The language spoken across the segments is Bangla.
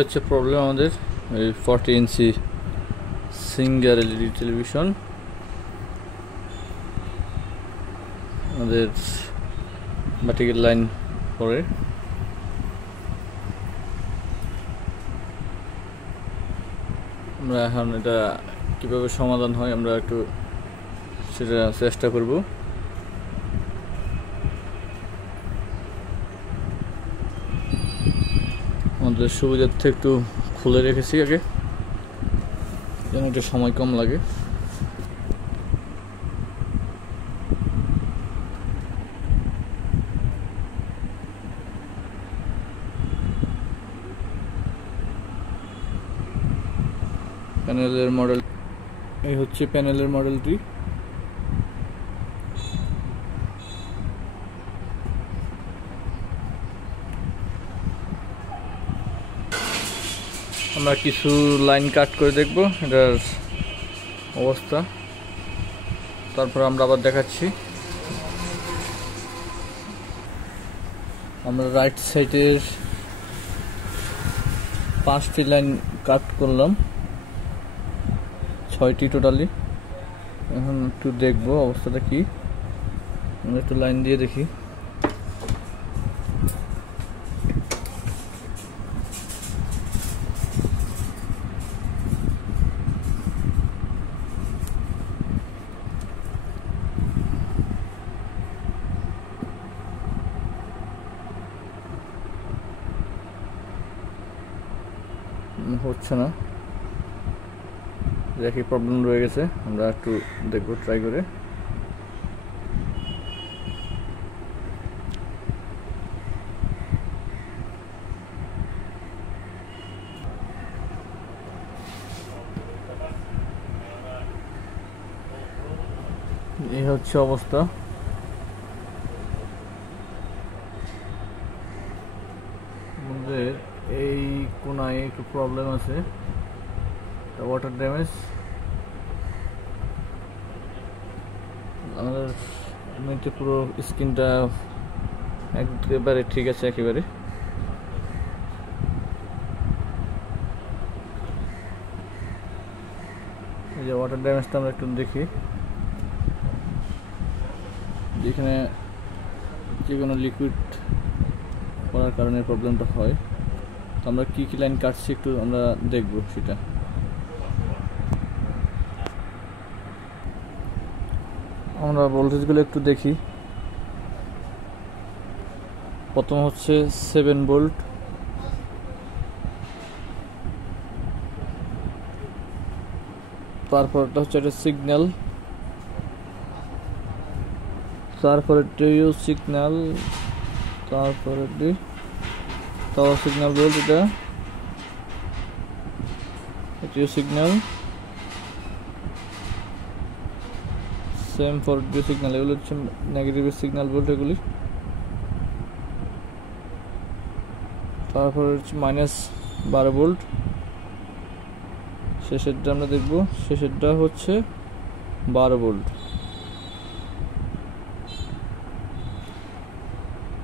হচ্ছে প্রবলেম আমাদের এই 40 ইঞ্চি সিঙ্গেল এলইডি টেলিভিশন। আমাদের ভার্টিক্যাল লাইন পরে আমরা এখন এটা কিভাবে সমাধান হয় আমরা একটু সেটা চেষ্টা করব। আমাদের সুবিধার্থে একটু খুলে রেখেছি আগে, যেন একটু সময় কম লাগে। প্যানেলের মডেল এই হচ্ছে প্যানেলের মডেলটি। আমরা কিছু লাইন কাট করে দেখব এটার অবস্থা, তারপর আমরা আবার দেখাচ্ছি। আমরা রাইট সাইডের 5টি লাইন কাট করলাম, 6টি টোটালি। এখন একটু দেখবো অবস্থাটা কি, আমরা একটু লাইন দিয়ে দেখি। হচ্ছে না, দেখি প্রবলেম রয়ে গেছে। আমরা একটু দেখবো ট্রাই করে। এই হচ্ছে অবস্থা। আমাদের এই কোনায় একটু প্রবলেম আছে, ওয়াটার ড্যামেজ। আমাদের এমনিতে পুরো স্ক্রিনটা একেবারে ঠিক আছে, একেবারে। এই যে ওয়াটার ড্যামেজটা আমরা একটু দেখি, যেখানে যে কোনো লিকুইড করার কারণে প্রবলেমটা হয়। তো আমরা কি কি লাইন কাটছি একটু আমরা দেখব সেটা। আমরা ভোল্টেজগুলো একটু দেখি। প্রথম হচ্ছে 7 ভোল্ট, তারপরটা হচ্ছে একটা সিগন্যাল, তারপরেরটিও সিগন্যাল, তারপরেরটি তাও সিগন্যাল ভোল্ট, এটিও signal, same for D signal. এগুলো হচ্ছে নেগেটিভ সিগন্যাল ভোল্ট এগুলি। তারপর হচ্ছে -12 ভোল্ট। শেষেরটা আমরা দেখব, শেষেরটা হচ্ছে 12 ভোল্ট।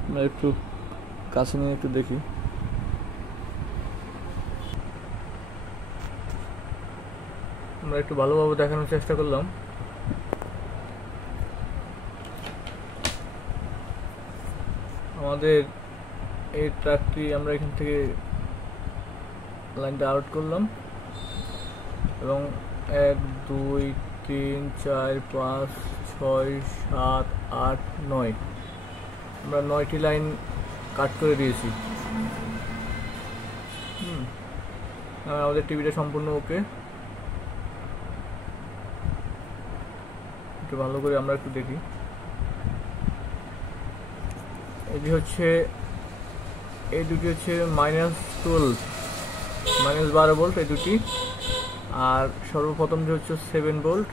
আমরা একটু কাছে নিয়ে একটু দেখি। আমরা একটু ভালোভাবে দেখানোর চেষ্টা করলাম। আমাদের এই ট্রাকটি আমরা এখান থেকে লাইনটা আউট করলাম এবং 1 2 3 4 5 6 7 8 9 আমরা 9টি লাইন কাট করে দিয়েছি। আমাদের টিভিটা সম্পূর্ণ ওকে। একটু ভালো করে আমরা একটু দেখি। এটি হচ্ছে, এই দুটি হচ্ছে -12 ভোল্ট এই দুটি, আর সর্বপ্রথম যে হচ্ছে 7 ভোল্ট,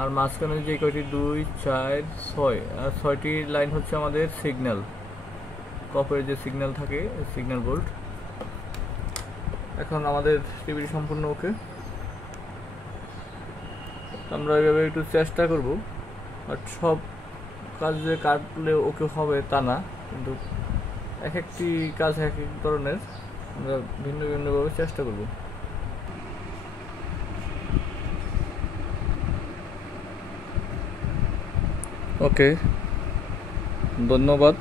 আর মাঝখানে যে কয়টি 2 4 6 আর 6টি লাইন হচ্ছে আমাদের সিগন্যাল, কপারের যে সিগন্যাল থাকে সিগন্যাল ভোল্ট। এখন আমাদের টিভিটি সম্পূর্ণ ওকে। আমরা এইভাবে একটু চেষ্টা করব, বাট সব কাজ যে কাটলে ওকে হবে তা না, কিন্তু এক একটি কাজ এক এক ধরনের। আমরা ভিন্ন ভিন্নভাবে চেষ্টা করব। ওকে, ধন্যবাদ।